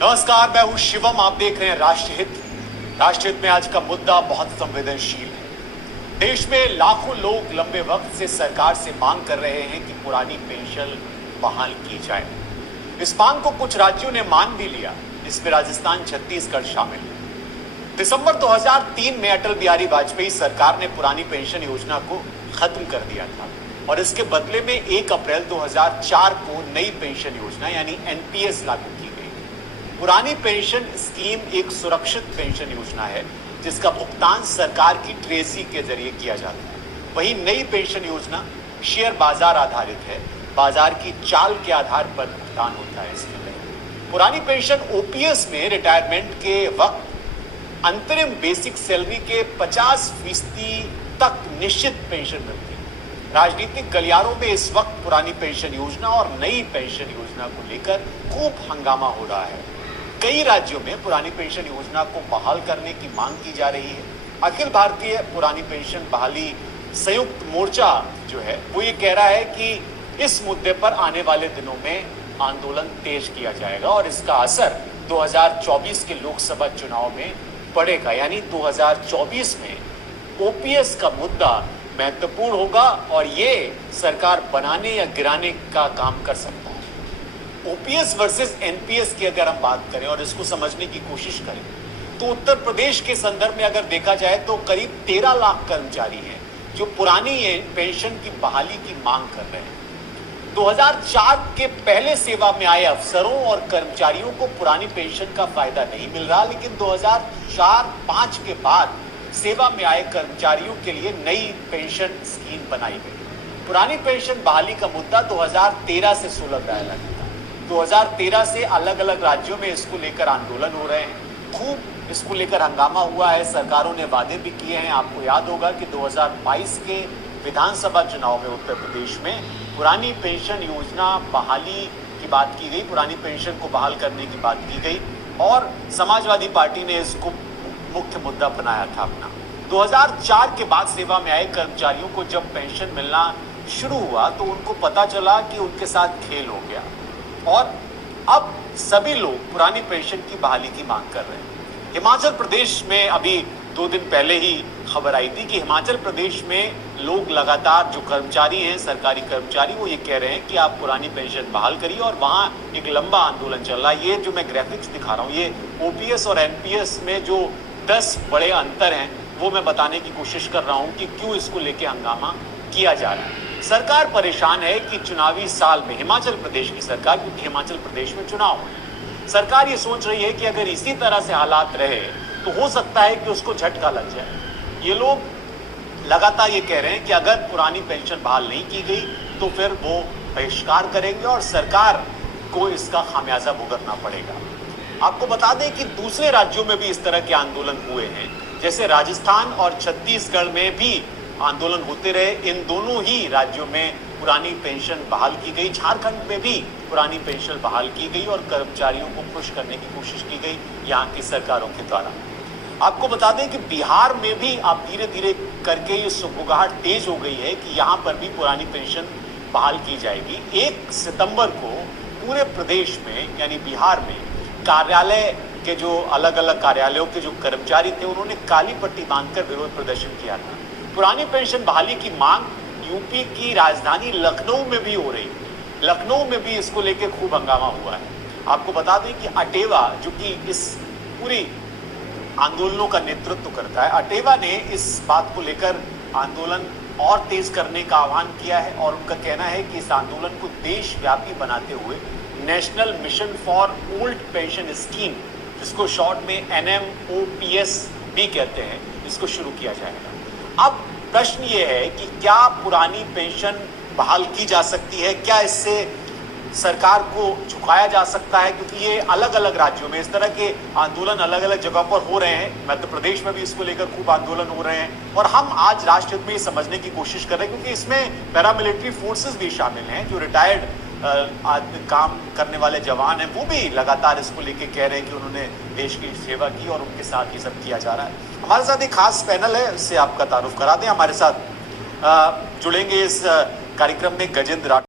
नमस्कार, मैं हूं शिवम। आप देख रहे हैं राष्ट्रहित। राष्ट्रहित में आज का मुद्दा बहुत संवेदनशील है। देश में लाखों लोग लंबे वक्त से सरकार से मांग कर रहे हैं कि पुरानी पेंशन बहाल की जाए। इस मांग को कुछ राज्यों ने मान भी लिया, इसमें राजस्थान, छत्तीसगढ़ शामिल है। दिसंबर 2003 में अटल बिहारी वाजपेयी सरकार ने पुरानी पेंशन योजना को खत्म कर दिया था और इसके बदले में 1 अप्रैल 2004 को नई पेंशन योजना यानी एनपीएस लागू की गई। पुरानी पेंशन स्कीम एक सुरक्षित पेंशन योजना है जिसका भुगतान सरकार की ट्रेजरी के जरिए किया जाता है। वहीं नई पेंशन योजना शेयर बाजार आधारित है, बाजार की चाल के आधार पर भुगतान होता है। इसके तहत पुरानी पेंशन ओपीएस में रिटायरमेंट के वक्त अंतरिम बेसिक सैलरी के 50% तक निश्चित पेंशन मिलती है। राजनीतिक गलियारों में इस वक्त पुरानी पेंशन योजना और नई पेंशन योजना को लेकर खूब हंगामा हो रहा है। कई राज्यों में पुरानी पेंशन योजना को बहाल करने की मांग की जा रही है। अखिल भारतीय पुरानी पेंशन बहाली संयुक्त मोर्चा जो है वो ये कह रहा है कि इस मुद्दे पर आने वाले दिनों में आंदोलन तेज किया जाएगा और इसका असर 2024 के लोकसभा चुनाव में पड़ेगा। यानी 2024 में ओपीएस का मुद्दा महत्वपूर्ण होगा और ये सरकार बनाने या गिराने का काम कर सकता है। ओपीएस वर्सेस एनपीएस की अगर हम बात करें और इसको समझने की कोशिश करें तो उत्तर प्रदेश के संदर्भ में अगर देखा जाए तो करीब 13 लाख कर्मचारी हैं जो पुरानी पेंशन की बहाली की मांग कर रहे हैं। 2004 के पहले सेवा में आए अफसरों और कर्मचारियों को पुरानी पेंशन का फायदा नहीं मिल रहा, लेकिन 2004-05 के बाद सेवा में आए कर्मचारियों के लिए नई पेंशन स्कीम बनाई गई। पुरानी पेंशन बहाली का मुद्दा 2013 से सुलझाया लगा। 2013 से अलग अलग राज्यों में इसको लेकर आंदोलन हो रहे हैं, खूब इसको लेकर हंगामा हुआ है। सरकारों ने वादे भी किए हैं। आपको याद होगा कि 2022 के विधानसभा चुनाव में उत्तर प्रदेश में पुरानी पेंशन योजना बहाली की बात की गई, पुरानी पेंशन को बहाल करने की बात की गई और समाजवादी पार्टी ने इसको मुख्य मुद्दा बनाया था अपना। 2004 के बाद सेवा में आए कर्मचारियों को जब पेंशन मिलना शुरू हुआ तो उनको पता चला कि उनके साथ खेल हो गया और अब सभी लोग पुरानी पेंशन की बहाली की मांग कर रहे हैं। हिमाचल प्रदेश में अभी 2 दिन पहले ही खबर आई थी कि हिमाचल प्रदेश में लोग लगातार, जो कर्मचारी हैं, सरकारी कर्मचारी, वो ये कह रहे हैं कि आप पुरानी पेंशन बहाल करिए और वहाँ एक लंबा आंदोलन चल रहा है। ये जो मैं ग्राफिक्स दिखा रहा हूँ, ये ओपीएस और एनपीएस में जो 10 बड़े अंतर हैं वो मैं बताने की कोशिश कर रहा हूँ कि क्यों इसको लेके हंगामा किया जा रहा है। सरकार परेशान है कि चुनावी साल में, हिमाचल प्रदेश की सरकार, क्योंकि हिमाचल प्रदेश में चुनाव है, सरकार ये सोच रही है कि अगर इसी तरह से हालात रहे तो हो सकता है कि उसको झटका लग जाए। ये लोग लगातार ये कह रहे हैं कि अगर पुरानी पेंशन बहाल नहीं की गई तो फिर वो बहिष्कार करेंगे और सरकार को इसका खामियाजा भुगतना पड़ेगा। आपको बता दें कि दूसरे राज्यों में भी इस तरह के आंदोलन हुए हैं, जैसे राजस्थान और छत्तीसगढ़ में भी आंदोलन होते रहे। इन दोनों ही राज्यों में पुरानी पेंशन बहाल की गई। झारखंड में भी पुरानी पेंशन बहाल की गई और कर्मचारियों को खुश करने की कोशिश की गई यहाँ की सरकारों के द्वारा। आपको बता दें कि बिहार में भी अब धीरे धीरे करके ये सुगबुगाहट तेज हो गई है कि यहाँ पर भी पुरानी पेंशन बहाल की जाएगी। 1 सितंबर को पूरे प्रदेश में यानी बिहार में कार्यालय के जो अलग अलग कार्यालयों के जो कर्मचारी थे उन्होंने काली पट्टी बांधकर विरोध प्रदर्शन किया था। पुरानी पेंशन बहाली की मांग यूपी की राजधानी लखनऊ में भी हो रही है। लखनऊ में भी इसको लेकर खूब हंगामा हुआ है। आपको बता दें कि अटेवा, जो कि इस पूरी आंदोलनों का नेतृत्व करता है, अटेवा ने इस बात को लेकर आंदोलन और तेज करने का आह्वान किया है और उनका कहना है कि इस आंदोलन को देशव्यापी बनाते हुए national mission for old pension scheme, जिसको शॉर्ट में NMOPS भी कहते हैं, इसको शुरू किया जाएगा। अब प्रश्न ये है कि क्या पुरानी पेंशन बहाल की जा सकती है, क्या इससे सरकार को झुकाया जा सकता है, क्योंकि ये अलग अलग राज्यों में इस तरह के आंदोलन अलग अलग जगह पर हो रहे हैं। मध्य प्रदेश में भी इसको लेकर खूब आंदोलन हो रहे हैं और हम आज राष्ट्रहित में ये समझने की कोशिश कर रहे हैं, क्योंकि इसमें पैरामिलिट्री फोर्सेस भी शामिल हैं, जो रिटायर्ड काम करने वाले जवान हैं, वो भी लगातार इसको लेके कह रहे हैं कि उन्होंने देश की सेवा की और उनके साथ ये सब किया जा रहा है। हमारे साथ एक खास पैनल है, इससे आपका तारुफ करा दें। हमारे साथ जुड़ेंगे इस कार्यक्रम में गजेंद्र राठौर।